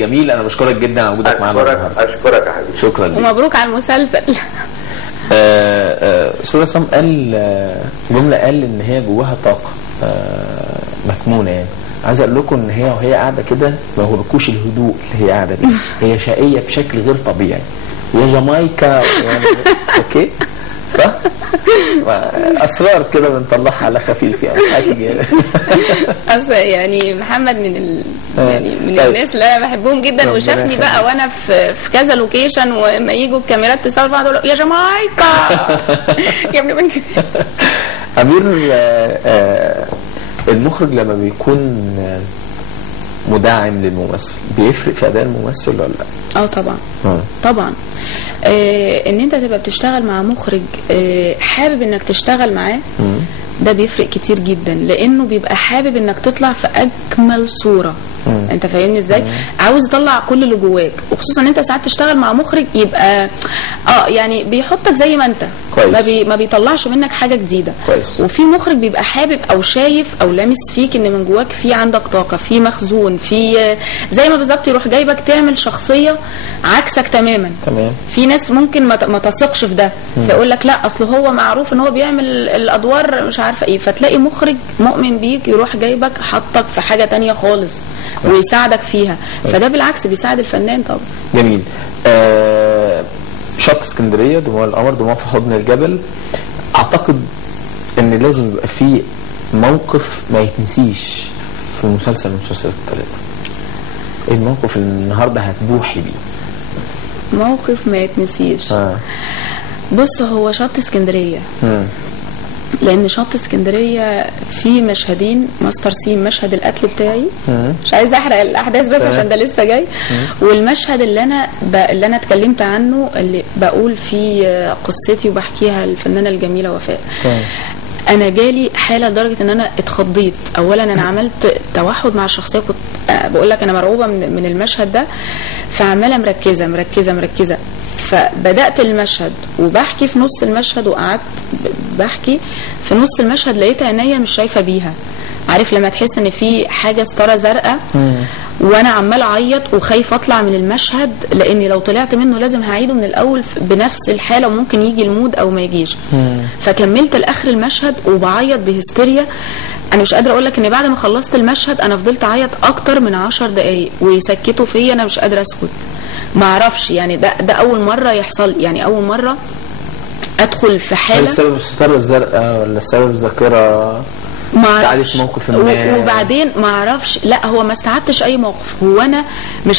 جميل. انا بشكرك جدا على وجودك معانا النهارده. اشكرك يا حبيبي. شكرا لك ومبروك على المسلسل. استاذ عصام قال جمله، قال ان هي جواها طاقه مكمونه. يعني عايز اقول لكم ان هي وهي قاعده كده ما هوركوش الهدوء اللي هي قاعده بيه، هي شقيه بشكل غير طبيعي. ويا جامايكا يعني اوكي صح؟ اسرار كده بنطلعها على خفيف يعني حاجه. اصل يعني محمد من يعني من طيب. الناس اللي انا بحبهم جدا، وشافني بقى وانا في كذا لوكيشن، وما يجوا الكاميرات تصور بعض يا جامايكا يا ابن بنتي. امير، المخرج لما بيكون مدعم للممثل بيفرق في اداء الممثل ولا لا؟ طبعا. طبعا. ان انت تبقى بتشتغل مع مخرج حابب انك تشتغل معاه، ده بيفرق كتير جدا، لانه بيبقى حابب انك تطلع في اجمل صوره. انت فاهمني ازاي؟ عاوز يطلع كل اللي جواك، وخصوصا ان انت ساعات تشتغل مع مخرج يبقى يعني بيحطك زي ما انت كويس. ما بيطلعش منك حاجه جديده كويس. وفي مخرج بيبقى حابب او شايف او لامس فيك ان من جواك في عندك طاقه، في مخزون، في زي ما بالظبط يروح جايبك تعمل شخصيه عكسك تماما. تمام. في ناس ممكن ما تثقش في ده، فيقول لك لا اصل هو معروف ان هو بيعمل الادوار مش عارفه ايه، فتلاقي مخرج مؤمن بيك يروح جايبك حطك في حاجه تانية خالص ويساعدك فيها، فده بالعكس بيساعد الفنان طبعا. جميل. شط اسكندريه، دموع القمر، دموع في حضن الجبل، اعتقد ان لازم يبقى فيه موقف ما يتنسيش في مسلسل من المسلسلات الثلاثه. الموقف اللي النهارده هتبوحي بيه. موقف ما يتنسيش. بص، هو شط اسكندريه. لان شط اسكندريه فيه مشهدين ماستر سين، مشهد القتل بتاعي، مش عايزه احرق الاحداث بس عشان ده لسه جاي، والمشهد اللي انا اتكلمت عنه، اللي بقول فيه قصتي وبحكيها الفنانه الجميله وفاء. انا جالي حاله لدرجه ان انا اتخضيت. اولا انا عملت توحد مع الشخصيه، كنت بقول لك انا مرعوبه من المشهد ده، فعماله مركزه. فبدأت المشهد وبحكي في نص المشهد، وقعدت بحكي في نص المشهد، لقيت عينيا مش شايفه بيها. عارف لما تحس ان في حاجه ستاره زرقاء، وانا عمال اعيط وخايفه اطلع من المشهد، لاني لو طلعت منه لازم هعيده من الاول بنفس الحاله، وممكن يجي المود او ما يجيش. فكملت لاخر المشهد وبعيط بهستيريا. انا مش قادره اقول لك ان بعد ما خلصت المشهد انا فضلت اعيط اكتر من 10 دقائق، ويسكتوا فيا، انا مش قادره اسكت. ما اعرفش يعني ده اول مره يحصل، يعني اول مره ادخل في حاله. السبب الستاره الزرقاء ولا السبب الذاكره؟ ما استعدت موقف وبعدين ما اعرفش. لا، هو ما استعدتش اي موقف، هو انا مش